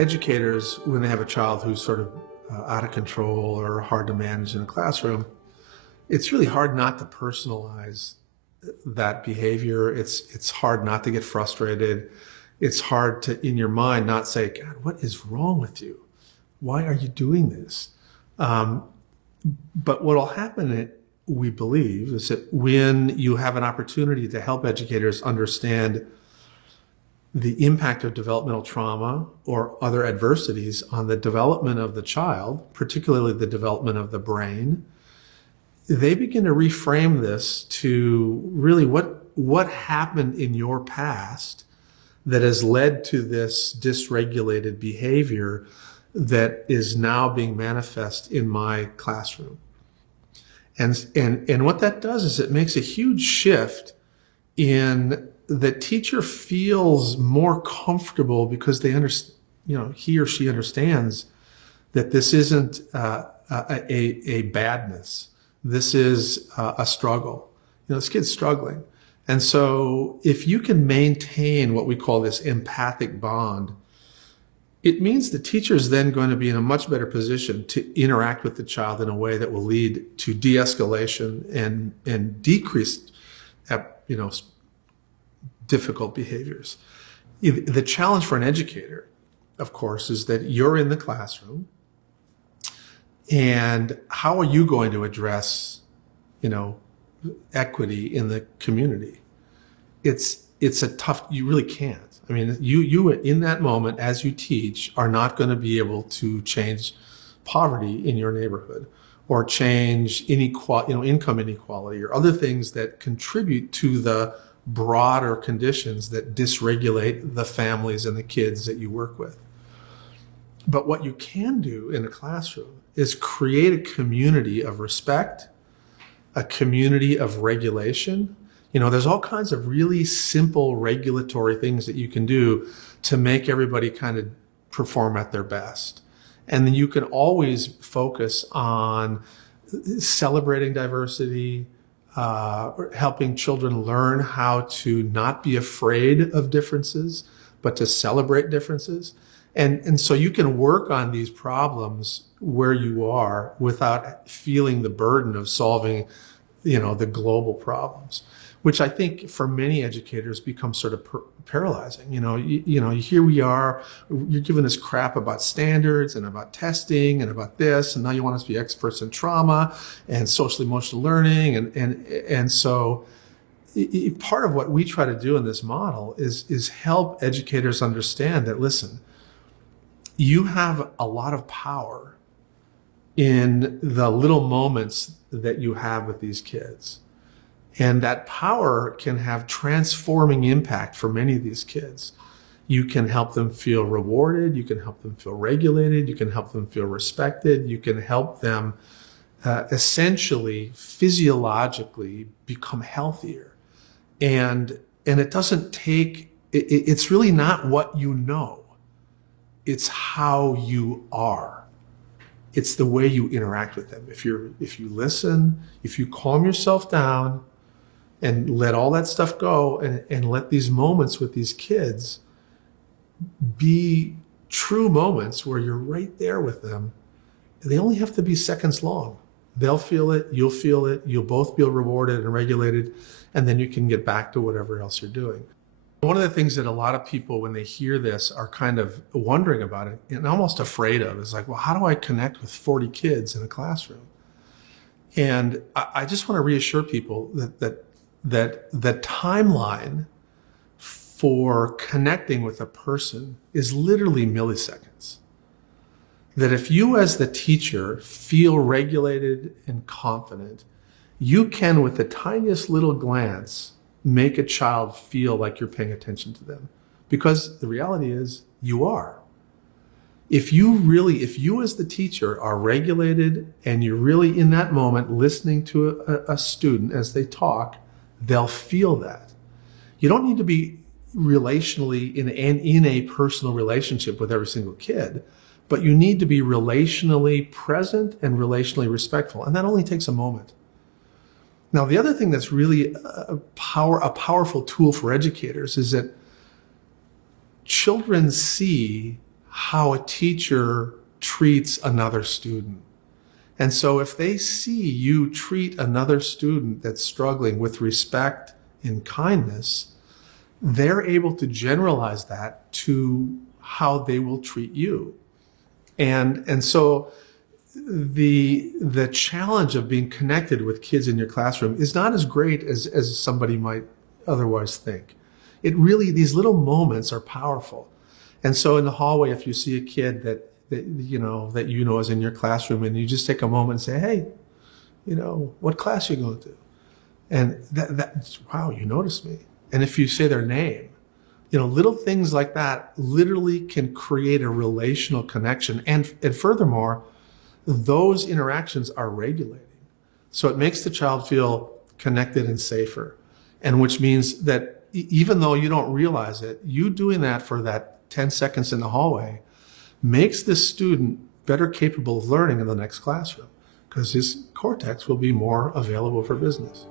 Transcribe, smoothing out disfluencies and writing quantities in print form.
Educators, when they have a child who's sort of out of control or hard to manage in a classroom, it's really hard not to personalize that behavior. It's hard not to get frustrated. It's hard to, in your mind, not say, God, what is wrong with you? Why are you doing this? But what will happen, we believe, is that when you have an opportunity to help educators understand the impact of developmental trauma or other adversities on the development of the child, particularly the development of the brain, they begin to reframe this to really what happened in your past that has led to this dysregulated behavior that is now being manifest in my classroom. And what that does is it makes a huge shift in the teacher feels more comfortable because they understand, he or she understands that this isn't a badness. This is a struggle. This kid's struggling. And so if you can maintain what we call this empathic bond, it means the teacher is then going to be in a much better position to interact with the child in a way that will lead to de-escalation and decreased, difficult behaviors. The challenge for an educator, of course, is that you're in the classroom, and how are you going to address, equity in the community? It's a tough, you really can't. I mean, you in that moment, as you teach, are not going to be able to change poverty in your neighborhood or change income inequality or other things that contribute to the broader conditions that dysregulate the families and the kids that you work with. But what you can do in a classroom is create a community of respect, a community of regulation. There's all kinds of really simple regulatory things that you can do to make everybody kind of perform at their best. And then you can always focus on celebrating diversity, helping children learn how to not be afraid of differences, but to celebrate differences. And so you can work on these problems where you are without feeling the burden of solving, the global problems, which I think for many educators becomes sort of paralyzing. Here we are, you're giving us crap about standards and about testing and about this, and now you want us to be experts in trauma and social emotional learning. And so part of what we try to do in this model is help educators understand that, listen, you have a lot of power in the little moments that you have with these kids. And that power can have transforming impact for many of these kids. You can help them feel rewarded. You can help them feel regulated. You can help them feel respected. You can help them essentially physiologically become healthier. And it doesn't take, it's really not what you know. It's how you are. It's the way you interact with them. If you listen, if you calm yourself down and let all that stuff go and let these moments with these kids be true moments where you're right there with them. They only have to be seconds long. They'll feel it, you'll both feel rewarded and regulated, and then you can get back to whatever else you're doing. One of the things that a lot of people, when they hear this, are kind of wondering about it and almost afraid of is like, well, how do I connect with 40 kids in a classroom? And I just want to reassure people that the timeline for connecting with a person is literally milliseconds. That if you as the teacher feel regulated and confident, you can, with the tiniest little glance, make a child feel like you're paying attention to them. Because the reality is, you are. If you as the teacher are regulated and you're really in that moment listening to a student as they talk, they'll feel that. You don't need to be relationally in a personal relationship with every single kid, but you need to be relationally present and relationally respectful. And that only takes a moment. Now, the other thing that's really a powerful tool for educators is that children see how a teacher treats another student. And so if they see you treat another student that's struggling with respect and kindness, they're able to generalize that to how they will treat you. And so the challenge of being connected with kids in your classroom is not as great as somebody might otherwise think. It really, these little moments are powerful. And so in the hallway, if you see a kid that you know is in your classroom, and you just take a moment and say, hey, what class are you going to? And that's, wow, you noticed me. And if you say their name, little things like that literally can create a relational connection. And furthermore, those interactions are regulating. So it makes the child feel connected and safer. And which means that even though you don't realize it, you doing that for that 10 seconds in the hallway makes this student better capable of learning in the next classroom, because his cortex will be more available for business.